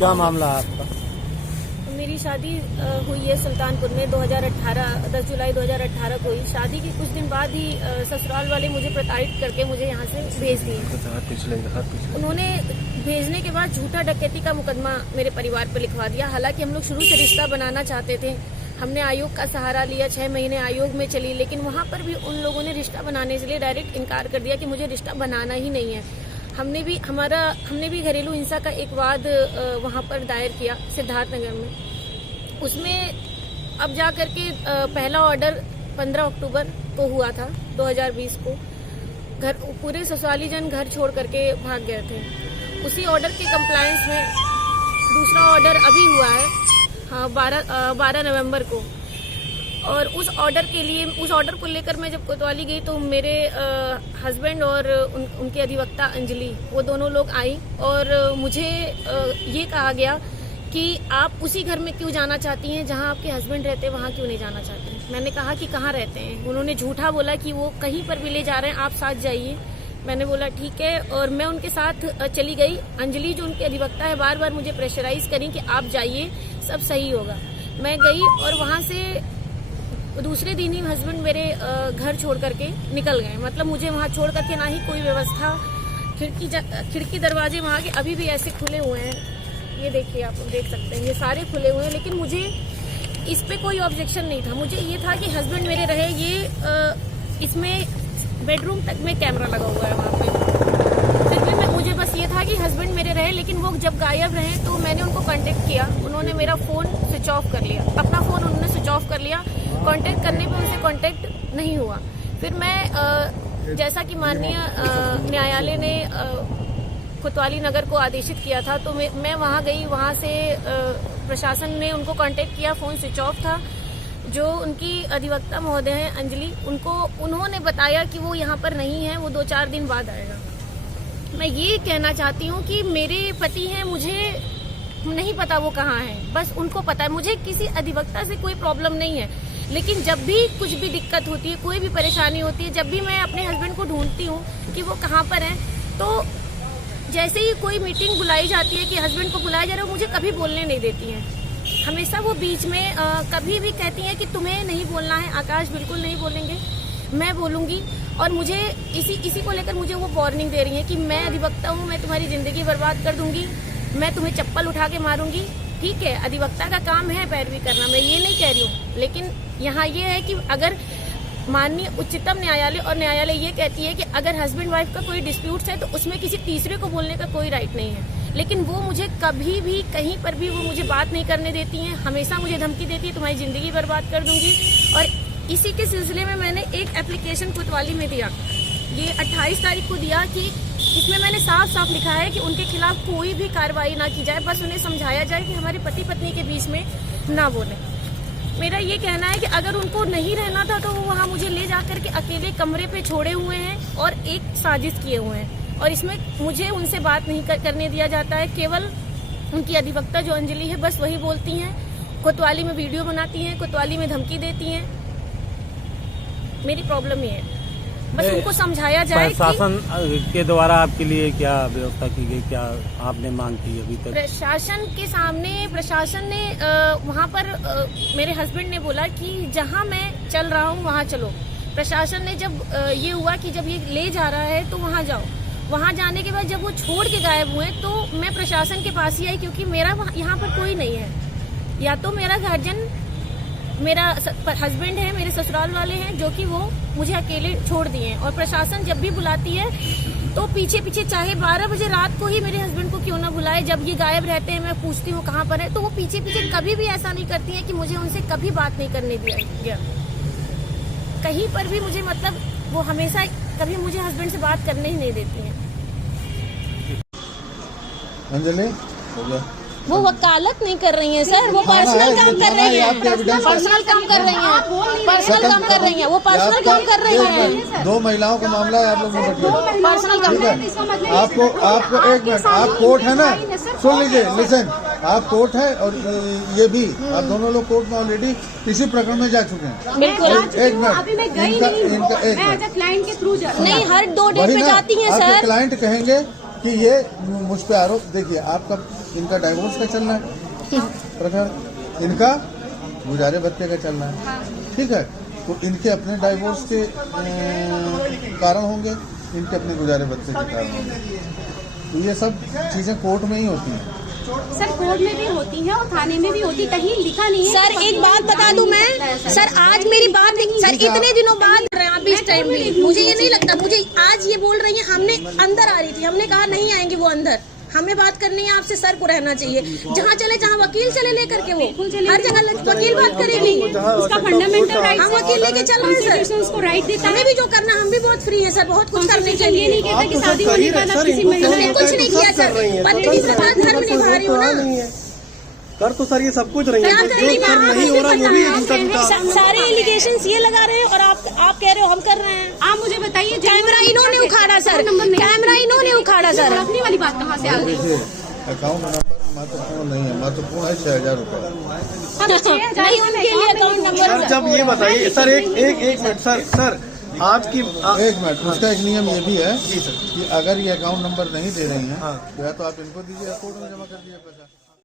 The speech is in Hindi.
क्या मामला है आपका? मेरी शादी हुई है सुल्तानपुर में 2018 10 जुलाई 2018 को ही। शादी के कुछ दिन बाद ही ससुराल वाले मुझे प्रताड़ित करके मुझे यहाँ से भेज दिए। उन्होंने भेजने के बाद झूठा डकैती का मुकदमा मेरे परिवार पर लिखवा दिया। हालांकि हम लोग शुरू से रिश्ता बनाना चाहते थे, हमने आयोग का सहारा लिया, 6 महीने आयोग में चली, लेकिन वहाँ पर भी उन लोगों ने रिश्ता बनाने से लिए डायरेक्ट इनकार कर दिया कि मुझे रिश्ता बनाना ही नहीं है। हमने भी घरेलू हिंसा का एक वाद वहाँ पर दायर किया सिद्धार्थनगर में। उसमें अब जा करके पहला ऑर्डर 15 अक्टूबर को हुआ था 2020 को। पूरे ससुराली जन घर छोड़ करके भाग गए थे। उसी ऑर्डर के कंप्लायंस में दूसरा ऑर्डर अभी हुआ है, हाँ 12 नवंबर को। और उस ऑर्डर को लेकर मैं जब कोतवाली गई तो मेरे हस्बैंड और उनके अधिवक्ता अंजलि, वो दोनों लोग आई और मुझे ये कहा गया कि आप उसी घर में क्यों जाना चाहती हैं जहां आपके हस्बैंड रहते हैं, वहां क्यों नहीं जाना चाहती। मैंने कहा कि कहाँ रहते हैं। उन्होंने झूठा बोला कि वो कहीं पर भी ले जा रहे हैं, आप साथ जाइए। मैंने बोला ठीक है, और मैं उनके साथ चली गई। अंजलि जो उनके अधिवक्ता है बार बार मुझे प्रेशराइज करी कि आप जाइए, सब सही होगा। मैं गई और वहां से दूसरे दिन ही हस्बैंड मेरे घर छोड़ करके निकल गए। मतलब मुझे वहाँ छोड़ करके ना ही कोई व्यवस्था, खिड़की दरवाजे वहाँ के अभी भी ऐसे खुले हुए हैं, ये देखिए आप देख सकते हैं, ये सारे खुले हुए हैं। लेकिन मुझे इस पे कोई ऑब्जेक्शन नहीं था। मुझे ये था कि हस्बैंड मेरे रहे। ये इसमें बेडरूम तक में कैमरा लगा हुआ है वहाँ पे। फिर भी मुझे बस ये था कि हस्बैंड मेरे रहे। लेकिन वो जब गायब रहे तो मैंने उनको कांटेक्ट किया, उन्होंने मेरा फोन स्विच ऑफ कर लिया, अपना फोन उन्होंने स्विच ऑफ कर लिया। कांटेक्ट करने पे उनसे कांटेक्ट नहीं हुआ। फिर मैं जैसा कि माननीय न्यायालय ने कोतवाली नगर को आदेशित किया था तो मैं वहां गई। वहां से प्रशासन ने उनको कांटेक्ट किया, फोन स्विच ऑफ था। जो उनकी अधिवक्ता महोदय हैं अंजलि, उन्होंने बताया कि वो यहाँ पर नहीं है, वो 2-4 दिन बाद आएगा। मैं ये कहना चाहती हूँ कि मेरे पति हैं, मुझे नहीं पता वो कहाँ है, बस उनको पता है। मुझे किसी अधिवक्ता से कोई प्रॉब्लम नहीं है, लेकिन जब भी कुछ भी दिक्कत होती है, कोई भी परेशानी होती है, जब भी मैं अपने हस्बैंड को ढूंढती हूँ कि वो कहाँ पर हैं, तो जैसे ही कोई मीटिंग बुलाई जाती है कि हस्बैंड को बुलाया जा रहा है, मुझे कभी बोलने नहीं देती हैं। हमेशा वो बीच में कभी भी कहती हैं कि तुम्हें नहीं बोलना है आकाश, बिल्कुल नहीं बोलेंगे, मैं बोलूंगी। और मुझे इसी को लेकर मुझे वो वार्निंग दे रही है कि मैं अधिवक्ता हूँ, मैं तुम्हारी जिंदगी बर्बाद कर दूंगी, मैं तुम्हें चप्पल उठा के मारूंगी। ठीक है, अधिवक्ता का काम है पैरवी करना, मैं ये नहीं कह रही हूँ, लेकिन यहाँ ये है कि अगर माननीय उच्चतम न्यायालय और न्यायालय ये कहती है कि अगर हस्बैंड वाइफ का कोई डिस्प्यूट है तो उसमें किसी तीसरे को बोलने का कोई राइट नहीं है। लेकिन वो मुझे कभी भी कहीं पर भी वो मुझे बात नहीं करने देती हैं, हमेशा मुझे धमकी देती है तुम्हारी जिंदगी बर्बाद कर दूंगी। और इसी के सिलसिले में मैंने एक एप्लीकेशन कोतवाली में दिया, ये 28 तारीख को दिया, कि इसमें मैंने साफ साफ लिखा है कि उनके खिलाफ कोई भी कार्रवाई ना की जाए, बस उन्हें समझाया जाए कि हमारे पति पत्नी के बीच में ना बोले। मेरा ये कहना है कि अगर उनको नहीं रहना था तो वो वहाँ मुझे ले जाकर के अकेले कमरे पे छोड़े हुए हैं और एक साजिश किए हुए हैं, और इसमें मुझे उनसे बात नहीं करने दिया जाता है। केवल उनकी अधिवक्ता जो अंजलि है बस वही बोलती हैं, कोतवाली में वीडियो बनाती हैं, कोतवाली में धमकी देती हैं। मेरी प्रॉब्लम ये है, बस उनको समझाया जाए। प्रशासन के द्वारा आपके लिए क्या व्यवस्था की गई, क्या आपने मांग की अभी तक? प्रशासन के सामने प्रशासन ने वहाँ पर मेरे हस्बैंड ने बोला कि जहाँ मैं चल रहा हूँ वहाँ चलो। प्रशासन ने जब ये हुआ कि जब ये ले जा रहा है तो वहाँ जाओ। वहाँ जाने के बाद जब वो छोड़ के गायब हुए तो मैं प्रशासन के पास ही आई, क्योंकि मेरा यहाँ पर कोई नहीं है। या तो मेरा गार्जियन, मेरा हस्बैंड है, मेरे ससुराल वाले हैं जो कि वो मुझे अकेले छोड़ दिए हैं। और प्रशासन जब भी बुलाती है तो पीछे पीछे, चाहे 12 बजे रात को ही मेरे हस्बैंड को क्यों ना बुलाए, जब ये गायब रहते हैं मैं पूछती हूँ कहाँ पर है, तो वो पीछे पीछे कभी भी ऐसा नहीं करती है कि मुझे उनसे कभी बात नहीं करने दिया गया कहीं पर भी। मुझे मतलब वो हमेशा कभी मुझे हस्बैंड से बात करने ही नहीं देती हैं। अंजलि हो गया, वो वकालत नहीं कर रही हैं सर, वो पर्सनल काम कर रही हैं, पर्सनल काम कर रही हैं, पर्सनल काम कर रही हैं, वो पर्सनल काम कर रही हैं। 2 महिलाओं का मामला है, आप लोग पर्सनल काम। ठीक है, आपको 1 मिनट, आप कोर्ट है ना, सुन लीजिए, लिसन, आप कोर्ट है और ये भी, आप दोनों लोग कोर्ट में ऑलरेडी इसी प्रकरण में जा चुके हैं। बिल्कुल। 1 मिनट, इनका क्लाइंट के थ्रू नहीं, हर 2 डेट पे जाती हैं सर। क्लाइंट कहेंगे कि ये मुझ पे आरोप, देखिए आपका इनका डाइवोर्स का चलना है प्रकरण, इनका गुजारे भत्ते का चलना है, ठीक है। तो इनके अपने डाइवोर्स के कारण होंगे, इनके अपने गुजारे भत्ते के कारण होंगे। तो ये सब चीजें कोर्ट में ही होती हैं। सर कोर्ट में भी होती है और थाने में भी होती, कहीं लिखा नहीं है। सर एक बात बता दूं मैं, सर आज मेरी बात नहीं, सर इतने दिनों बाद आप इस टाइम में, मुझे ये नहीं लगता, मुझे आज ये बोल रही है, हमने अंदर आ रही थी, हमने कहा नहीं आएंगे वो अंदर, हमें बात करनी है आपसे, सर को रहना चाहिए, जहाँ चले जहाँ वकील चले लेकर के, वो हर जगह वकील बात करेगी, उसका फंडामेंटल राइट, हम वकील लेके चल रहे हैं सर, उसको राइट देता है। हमें भी जो करना, हम भी बहुत फ्री है सर, बहुत कुछ करने के लिए। नहीं कहता कि शादी होने के बाद आप किसी महिला हमने कुछ नहीं किया सर, पत्नी से बात धर्म निभा रही हूँ ना। कर तो सर ये सब कुछ रही है, क्या जो कर रही कर है? नहीं हो रहा वो भी उनका सारे एलिगेशंस ये लगा रहे हैं और आप कह रहे हो हम कर रहे हैं। आप मुझे बताइए, कैमरा इन्होंने उखाड़ा सर, कैमरा इन्होंने उखाड़ा सर। रखने वाली बात कहाँ से आ गई? अकाउंट नंबर महत्वपूर्ण नहीं है, महत्वपूर्ण है 6,000 रुपये। नहीं, उनके लिए अकाउंट नंबर। सर जब ये बताइए सर, एक मिनट सर आज की एक मिनट, उसका एक नियम ये भी है जी सर कि अगर ये अकाउंट नंबर नहीं दे रही हैं, हाँ। तो या तो आप इनको दीजिए, कोर्ट में जमा कर दीजिए पैसा।